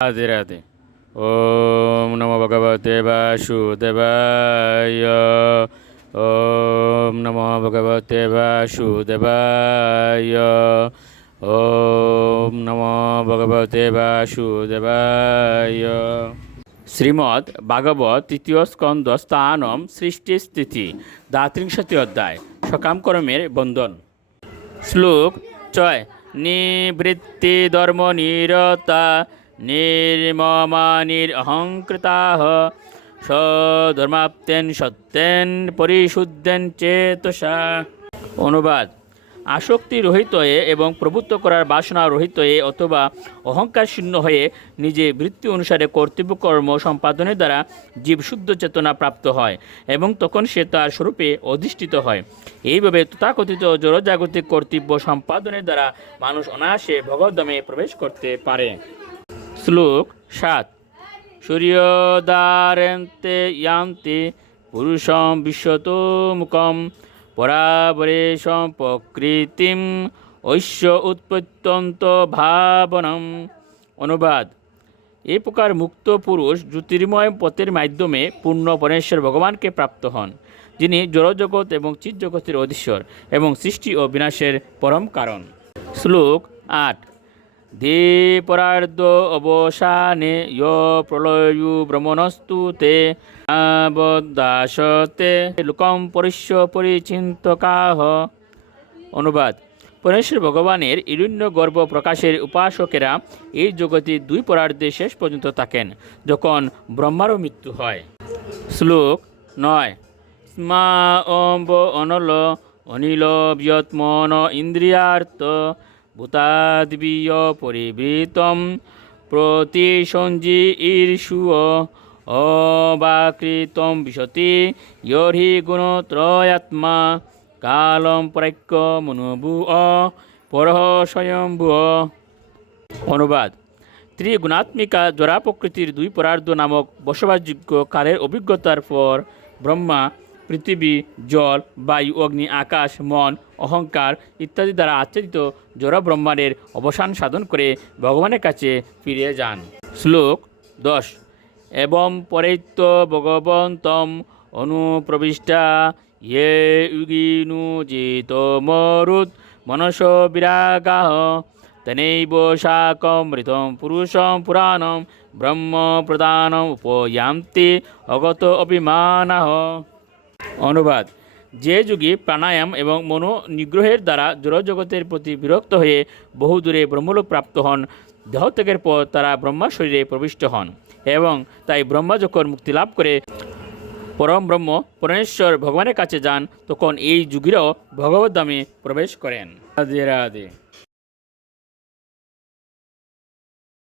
রাধে রাধে। ওম নমো ভগবতে বাসুদেবায়। ওম নমো ভগবতে বাসুদেবায়। ওম নমো ভগবতে বাসুদেবায়। শ্রীমদ্ ভাগবত তৃতীয় স্কন্ধ স্থানম সৃষ্টি স্থিতি দ্বাত্রিংশতি অধ্যায় সকামকর্মের বন্ধন। শ্লোক 6। নিবৃত্তি ধর্ম নিরতা নির্মমা নিরহংকৃতাঃ স্বধর্মাপ্তেন সত্যেন পরিশুদ্ধেন চেতসা। অনুবাদ: আসক্তি রহিত হয়ে এবং প্রভুত্ব করার বাসনা রহিত হয়ে অথবা অহংকার শূন্য হয়ে নিজে বৃত্তি অনুসারে কর্তব্যকর্ম সম্পাদনের দ্বারা জীব শুদ্ধ চেতনা প্রাপ্ত হয় এবং তখন সে তার স্বরূপে অধিষ্ঠিত হয়। এইভাবে তথাকথিত জড়জাগতিক কর্তব্য সম্পাদনের দ্বারা মানুষ অনায়াসে ভগবদ্ধামে প্রবেশ করতে পারে। শ্লোক 7। সূর্যোদারন্তে ইয়ান্তি পুরুষম বিশ্বতো মুখম পরাবরেশম প্রকৃতিম ঐশ্য উৎপত্যন্ত ভাবনম। অনুবাদ: এই প্রকার মুক্ত পুরুষ জ্যোতির্ময় পথের মাধ্যমে পূর্ণ পরমেশ্বর ভগবানকে প্রাপ্ত হন, যিনি জড়জগৎ এবং চিৎজগতের অধীশ্বর এবং সৃষ্টি ও বিনাশের পরম কারণ। শ্লোক 8। ধে পরার্ধ অবসানে প্রলয়ু ব্রহ্মণস্তু তে আবদাসতে লোকম পরিস্য পরিচিন্তকাহ। অনুবাদ: পরমেশ্বর ভগবানের হিরণ্য গর্ভ প্রকাশের উপাসকেরা এই জগতে দুই পরার্ধে শেষ পর্যন্ত থাকেন, যখন ব্রহ্মারও মৃত্যু হয়। শ্লোক 9। স্মা অম্ব অনল অনিল বিয়ৎমন ইন্দ্রিয়ার্থ ভূতাদ্বীয় পরিবৃতম প্রতিসঞ্জি ঈর্ষুয় অবাকৃতম বিশতি ইয়র্হি গুণত্রয়াত্মা কালম প্রাক্য মনোভূয় পরহ স্বয়ম্ভূয়। অনুবাদ: ত্রিগুণাত্মিকা জরা প্রকৃতির দুই পরার্ধ নামক বসবাসযোগ্য কালের অভিজ্ঞতার পর ব্রহ্মা পৃথিবী, জল, বায়ু, অগ্নি, আকাশ, মন, অহংকার ইত্যাদি দ্বারা আচ্ছাদিত জড় ব্রহ্মাণ্ডের অবসান সাধন করে ভগবানের কাছে ফিরে যান। শ্লোক 10। এবং পরৈত্য ভগবন্তম অনুপ্রবিষ্টা ইয়ে ইউগিনু জিত মরুত মনস বিরাগাহ তনৈব শাকমৃতম পুরুষম পুরাণম ব্রহ্ম প্রদানম উপয়ান্তি অগত অভিমানঃ। অনুবাদ: যে যোগী প্রাণায়াম এবং মনো নিগ্রহের দ্বারা জড়জগতের প্রতি বিরক্ত হয়ে বহু দূরে ব্রহ্মলোক প্রাপ্ত হন, দেহত্যাগের পর তারা ব্রহ্মা শরীরে প্রবিষ্ট হন এবং তাই ব্রহ্মা যখন মুক্তি লাভ করে পরম ব্রহ্ম পরমেশ্বর ভগবানের কাছে যান, তখন এই যোগীরাও ভগবদ্ধামে প্রবেশ করেন। রাধে রাধে।